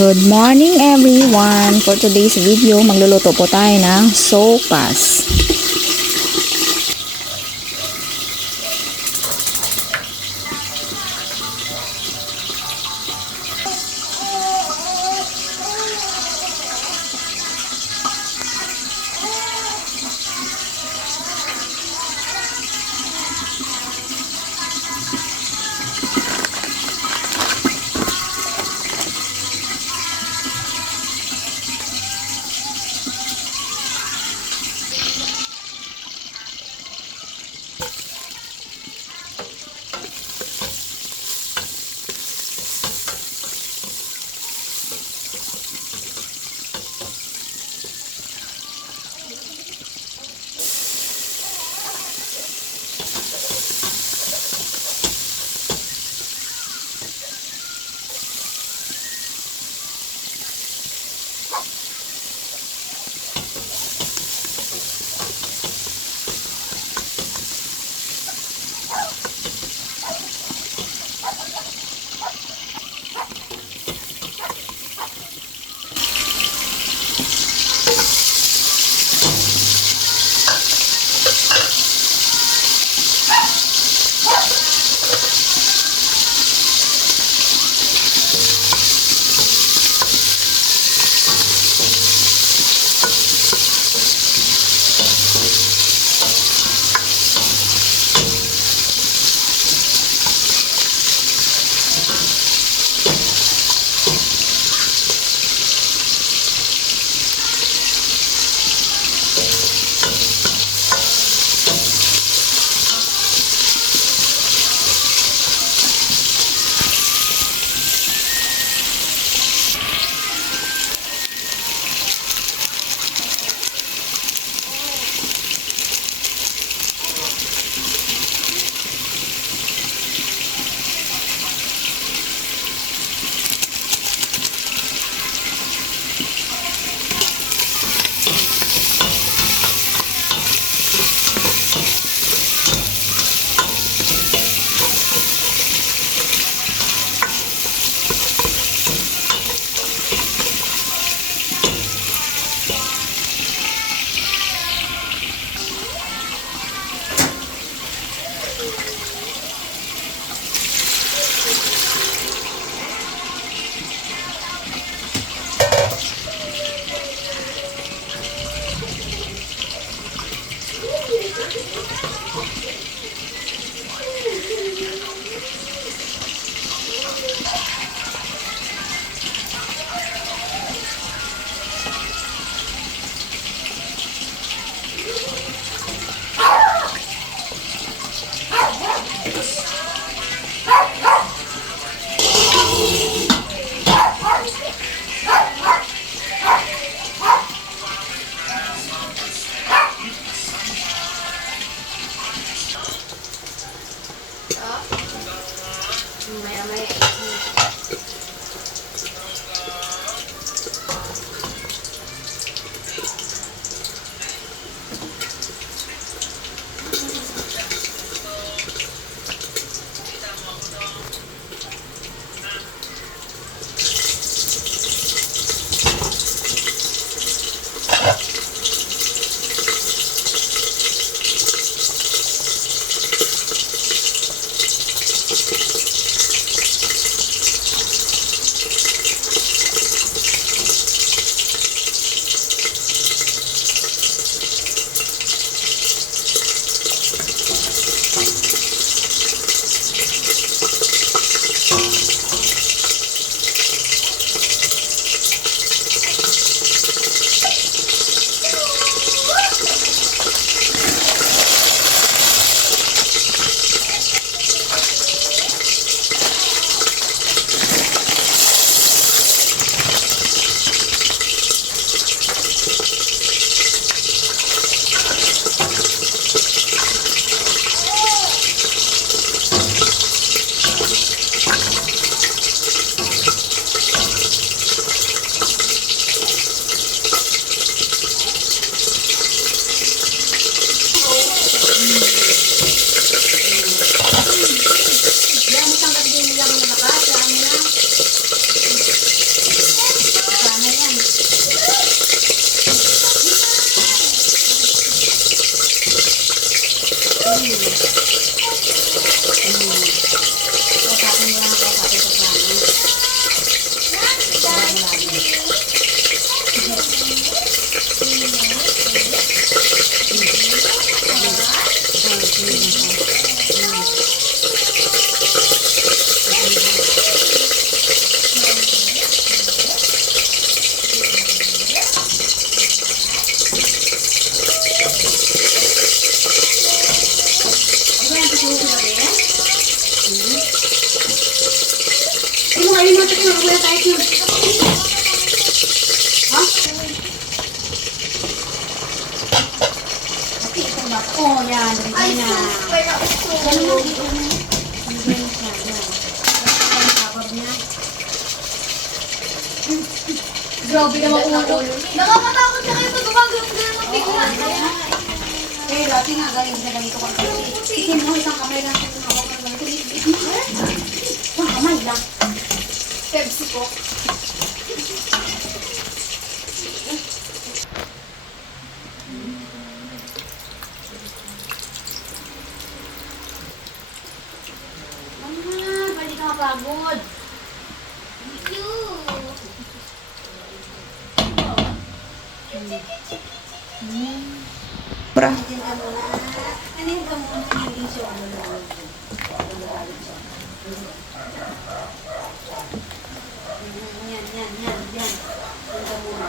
Good morning everyone! For today's video, magluluto po tayo ng sopas. Ano mo kayo mga tayo, wala tayo yun. Ha? Ito ba? Oh, yan. Ay, na. Ano mo dito na? Grabe naman ulo. Nakakatakot na kayo pag gumagano ng bigla. Eh, dati nga galing na ganito ka. Itin mo, isang kamay lang. Isang hawak ng ganito. Isang kamay lang. Pepsi ko. Mama, balik ka pagod. Thank you. Bra. Kanin ka muna. Hindi siya ano lang. Yan. Yan ka muna.